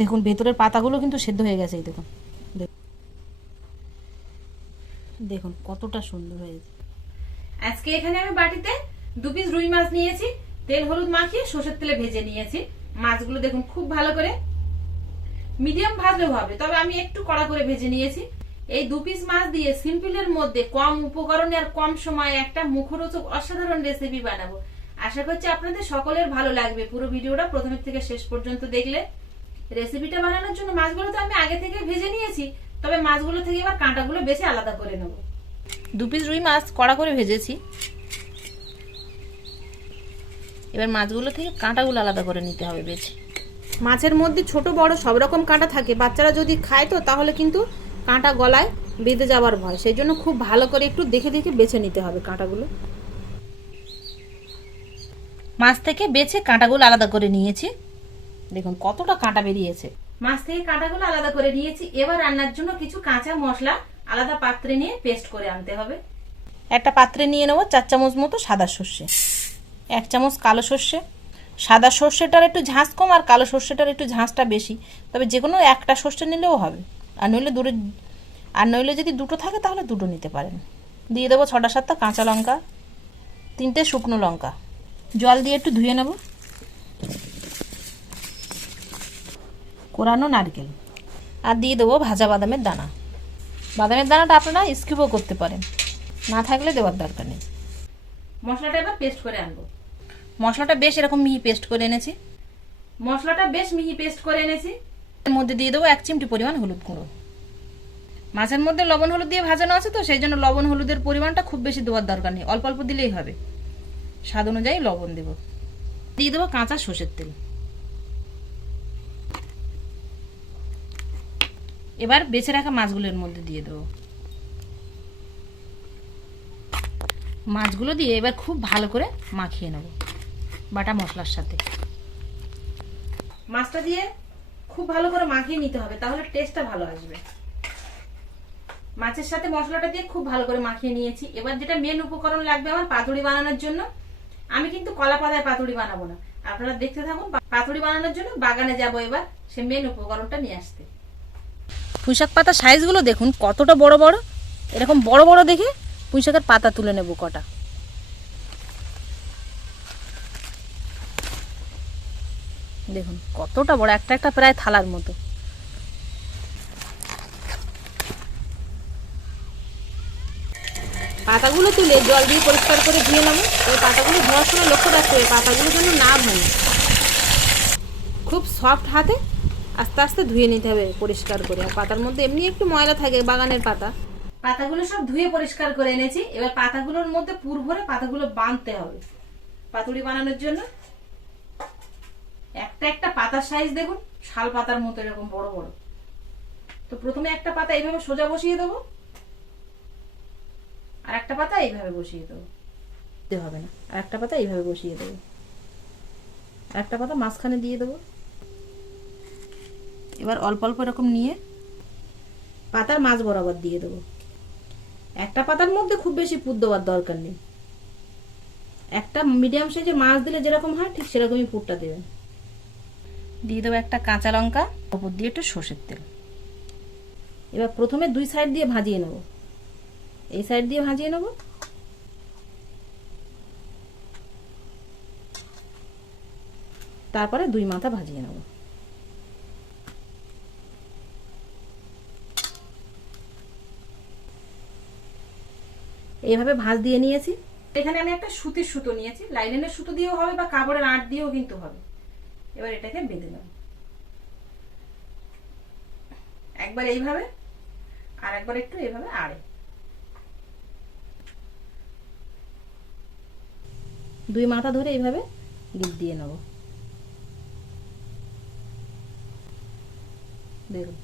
দেখুন ভেতরের পাতাগুলো কিন্তু সেদ্ধ হয়ে গেছে। এই দেখুন, দেখুন কতটা সুন্দর হয়েছে। আজকে এখানে আমি বাটিতে 2 পিস রুই মাছ নিয়েছি, তেল হলুদ মাখিয়ে সরষের তেলে ভেজে নিয়েছি। মাছগুলো দেখুন খুব ভালো করে মিডিয়াম ভাজলেও হবে, তবে আমি একটু কড়া করে ভেজে নিয়েছি। এই 2 পিস মাছ দিয়ে সিম্পলের মধ্যে কম উপকরণে আর কম সময়ে একটা মুখরোচক অসাধারণ রেসিপি বানাবো। আশা করছি আপনাদের সকলের ভালো লাগবে। পুরো ভিডিওটা প্রথম থেকে শেষ পর্যন্ত দেখলে। রেসিপিটা বানানোর জন্য মাছগুলো তো আমি আগে থেকে ভেজে নিয়েছি, তবে মাছগুলো থেকে এবার কাঁটাগুলো বেছে আলাদা করে নেব। 2 পিস রুই মাছ কড়া করে ভেজেছি, এবার মাছগুলো থেকে কাঁটাগুলো আলাদা করে নিতে হবে বেছে। মাছের মধ্যে ছোট বড় সব রকম কাঁটা থাকে, বাচ্চারা যদি খায় তো তাহলে কিন্তু কাঁটা গলায় বেঁধে যাওয়ার ভয়, সেই জন্য খুব ভালো করে একটু দেখে দেখে বেছে নিতে হবে কাঁটাগুলো। মাছ থেকে বেছে কাঁটাগুলো আলাদা করে নিয়েছি, দেখুন কতটা কাঁটা বেরিয়েছে। মাছ থেকে কাঁটাগুলো আলাদা করে নিয়েছি। এবার রান্নার জন্য কিছু কাঁচা মশলা আলাদা পাত্রে নিয়ে পেস্ট করে আনতে হবে। একটা পাত্রে নিয়ে নেব 4 চামচ মতো সাদা সর্ষে, 1 চামচ কালো সর্ষে। সাদা সর্ষেটার একটু ঝাঁজ কম আর কালো সর্ষেটার একটু ঝাঁজটা বেশি, তবে যে কোনো একটা সর্ষে নিলেও হবে, আর নইলে যদি দুটো থাকে তাহলে দুটো নিতে পারেন। দিয়ে দেবো 6টা-7টা কাঁচা লঙ্কা, 3টে শুকনো লঙ্কা, জল দিয়ে একটু ধুয়ে নেব। কোরানো নারকেল, আর দিয়ে দেবো ভাজা বাদামের দানা। বাদামের দানাটা আপনারা স্কিপও করতে পারেন, না থাকলে দেওয়ার দরকার নেই। মশলাটা এবার পেস্ট করে আনবো। মশলাটা বেশ এরকম মিহি পেস্ট করে এনেছি। এর মধ্যে দিয়ে দেবো 1 চিমটি পরিমাণ হলুদ গুঁড়ো। মাছের মধ্যে লবণ হলুদ দিয়ে ভাজানো আছে তো সেই জন্য লবণ হলুদের পরিমাণটা খুব বেশি দেওয়ার দরকার নেই, অল্প অল্প দিলেই হবে। স্বাদ অনুযায়ী লবণ দেব। দিয়ে দেবো কাঁচা সর্ষের তেল। এবার বেছে রাখা মাছগুলোর মধ্যে দিয়ে দেবো। মাছগুলো দিয়ে এবার খুব ভালো করে মাখিয়ে নেব বাটা মশলার সাথে। মাছটা দিয়ে খুব ভালো করে মাখিয়ে নিতে হবে, তাহলে টেস্টটা ভালো আসবে। মাছের সাথে মশলাটা দিয়ে খুব ভালো করে মাখিয়ে নিয়েছি। এবার যেটা মেন উপকরণ লাগবে আমার পাতুড়ি বানানোর জন্য, আমি কিন্তু কলা পাতায় পাতুড়ি বানাবো না, আপনারা দেখতে থাকুন। পাতুড়ি বানানোর জন্য বাগানে যাব এবার সে মেন উপকরণটা নিয়ে আসতে। পুঁইশাক পাতার সাইজগুলো দেখুন কতটা বড় বড়, এরকম বড় বড় দেখে পুঁইশাকের পাতা তুলে নেব কটা। দেখুন কতটা বড়, একটা একটা প্রায় থালার মতো। পাতাগুলো তুলে জল দিয়ে পরিষ্কার করে ধুয়ে নেব। ওই পাতাগুলো ধোয়ার সময় লক্ষ্য রাখতে হবে পাতাগুলো যেন না ভাঙে। খুব সফট হাতে আস্তে আস্তে ধুয়ে নিতে হবে পরিষ্কার করে। আর পাতার মধ্যে এমনি একটু ময়লা থাকে, বাগানের পাতা। পাতাগুলো সব ধুয়ে পরিষ্কার করে এনেছি। এবার পাতাগুলোর মধ্যে পুর ভরে পাতাগুলো বাঁধতে হবে পাতুড়ি বানানোর জন্য। একটা একটা পাতার সাইজ দেখুন শাল পাতার মতো এরকম বড় বড়। তো প্রথমে একটা পাতা এইভাবে সোজা বসিয়ে দেবো, আর একটা পাতা এইভাবে বসিয়ে দেবো, হবে না, আর একটা পাতা এইভাবে বসিয়ে দেবো, আর একটা পাতা মাঝখানে দিয়ে দেবো। এবার অল্প অল্প এরকম নিয়ে পাতার মাঝ বরাবর দিয়ে দেবো। একটা পাতার মধ্যে খুব বেশি পুর দেওয়ার দরকার নেই, একটা মিডিয়াম সাইজের মাছ দিলে যেরকম হয় ঠিক সেরকমই পুরটা দেবেন। দিয়ে দেবো একটা কাঁচা লঙ্কা, ওপর দিয়ে একটু সর্ষের তেল। এবার প্রথমে 2 সাইড দিয়ে ভাজিয়ে নেব, এই সাইড দিয়ে ভাজিয়ে নেব, তারপরে 2 মাথা ভাজিয়ে নেব। এইভাবে ভাঁজ দিয়ে নিয়েছি। এখানে আমি একটা সুতির সুতো নিয়েছি, লাইলনের সুতো দিয়েও হবে বা কাপড়ের আঁট দিয়েও কিন্তু হবে। এবার এটাকে বেঁধে নেব, একবার এইভাবে আর একবার একটু এইভাবে আড়ে। 2 মাথা ধরে এইভাবে গিট দিয়ে নেব। দেখুন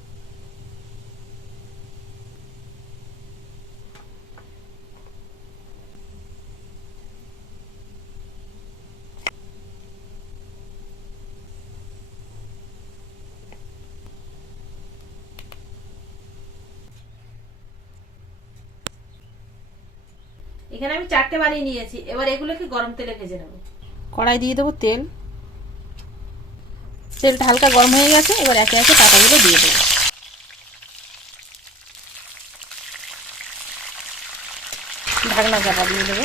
এখানে আমি 4টে বানিয়ে নিয়েছি। এবার এগুলোকে গরম তেলে ভেজে নেব। কড়াই দিয়ে দেবো তেল, তেলটা হালকা গরম হয়ে গেছে, এবার একে একে পাতাগুলো দিয়ে দেবো। ঢাকনা চাপা দিয়ে দেবো।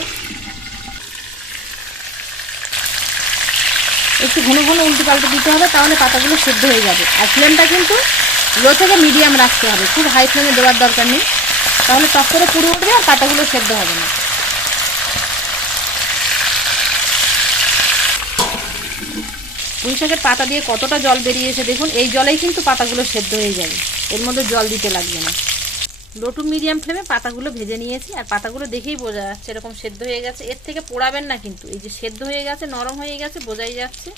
একটু ঘন ঘন উল্টে পাল্টে দিতে হবে, তাহলে পাতাগুলো সেদ্ধ হয়ে যাবে। আর ফ্লেমটা কিন্তু লো থেকে মিডিয়াম রাখতে হবে, খুব হাই ফ্লেমে দেওয়ার দরকার নেই, তাহলে টক করে পুড়ে উঠবে আর পাতাগুলো সেদ্ধ হবে না। পুঁই শাকের পাতা দিয়ে কতটা জল বেরিয়েছে দেখুন, এই জলেই কিন্তু পাতাগুলো সেদ্ধ হয়ে যাবে, এর মধ্যে জল দিতে লাগবে না। লো টু মিডিয়াম ফ্লেমে পাতাগুলো ভেজে নিয়েছি, আর পাতাগুলো দেখেই বোঝা যাচ্ছে এরকম সেদ্ধ হয়ে গেছে। এর থেকে পোড়াবেন না কিন্তু, এই যে সেদ্ধ হয়ে গেছে, নরম হয়ে গেছে, বোঝাই যাচ্ছে।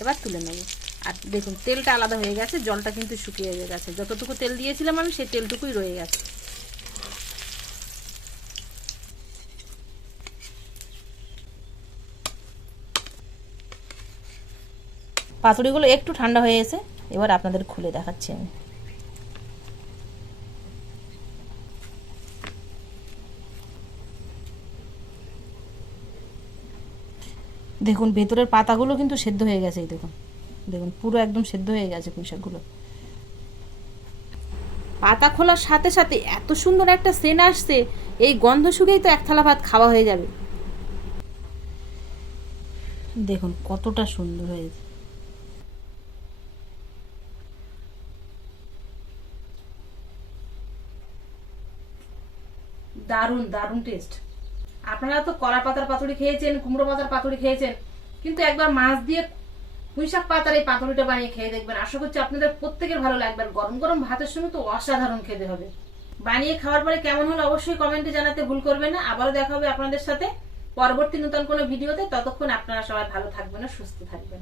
এবার তুলে নেব। আর দেখুন তেলটা আলাদা হয়ে গেছে, জলটা কিন্তু শুকিয়ে গেছে। যতটুকু তেল দিয়েছিলাম আমি, সেই তেলটুকুই রয়ে গেছে। পাতুড়িগুলো একটু ঠান্ডা হয়ে গেছে, এবার আপনাদের খুলে দেখাচ্ছি আমি। দেখুন ভেতরের পাতাগুলো কিন্তু সেদ্ধ হয়ে গেছে, এই দেখুন, দেখুন পুরো একদম সেদ্ধ হয়ে গেছে পুঁই শাকগুলো। পাতা খোলার সাথে সাথে এত সুন্দর একটা সেন্ট আসছে, এই গন্ধ শুকেই তো এক থালা ভাত খাওয়া হয়ে যাবে। দেখুন কতটা সুন্দর হয়েছে। দারুণ দারুণ টেস্ট। আপনারা তো কলা পাতার পাতুড়ি খেয়েছেন, কুমড়ো পাতার পাতুড়ি খেয়েছেন, কিন্তু একবার মাছ দিয়ে পুঁই শাক পাতার এই পাতুড়িটা বানিয়ে খেয়ে দেখবেন। আশা করছি আপনাদের প্রত্যেকের ভালো লাগবে। গরম গরম ভাতের সঙ্গে তো অসাধারণ খেতে হবে। বানিয়ে খাওয়ার পরে কেমন হলো অবশ্যই কমেন্টে জানাতে ভুল করবেন না। আবারও দেখা হবে আপনাদের সাথে পরবর্তী নতুন কোনো ভিডিওতে। ততক্ষণ আপনারা সবাই ভালো থাকবেন ও সুস্থ থাকবেন।